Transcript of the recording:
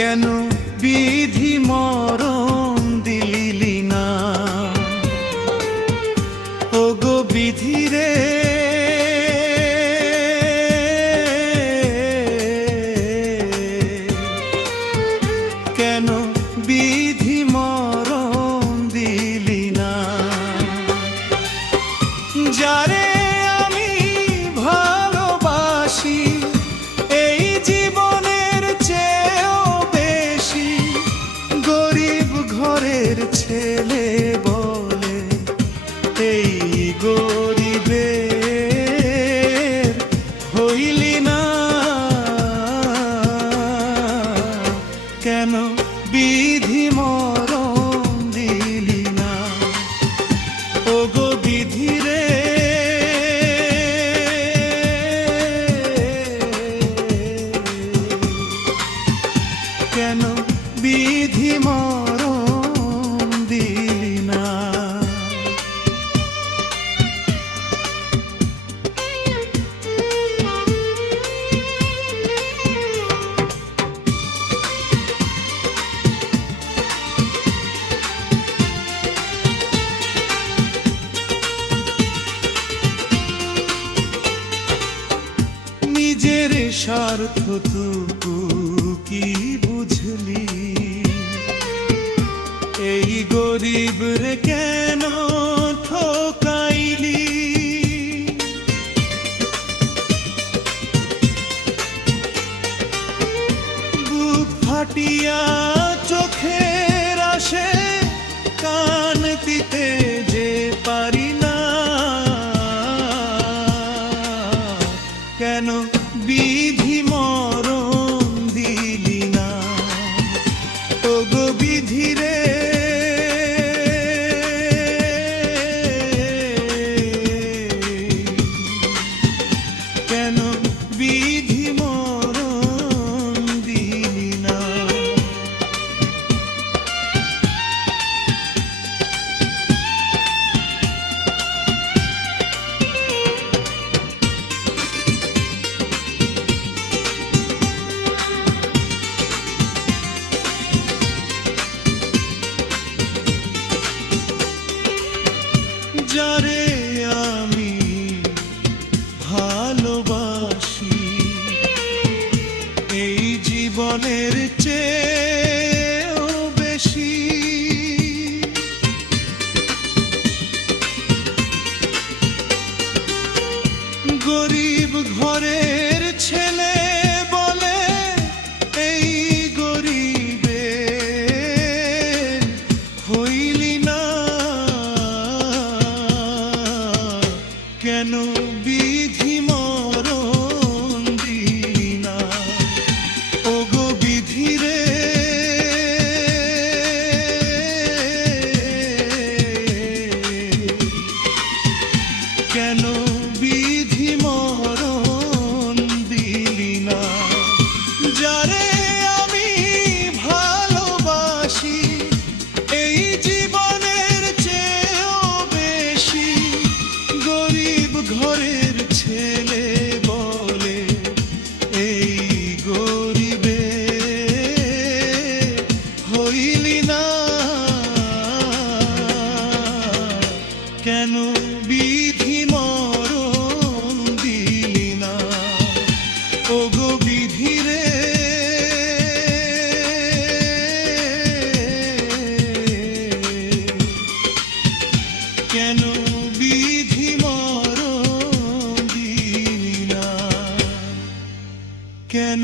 কেন বিধি মরণ দিলি না ও বিধি রে। কেন বিধি মরণ দিলি না? যারে আমি ভালোবাসি কেন বিধি মরণ দিলি না নিজের স্বার্থ টুকু কি বুঝলি? এই গরিব রে কেন ঠকাইলি? বুক ফাটিয়া চোখের আসে, কান দিতে যে পারি ও কেন বিধি মরণ দিলি না? যারে আমি ভালোবাসি, এই জীবনের চেয়েও বেশি গরিব ঘরের ছেলে বলে, এই গরিবে হইলি না। কেন কেন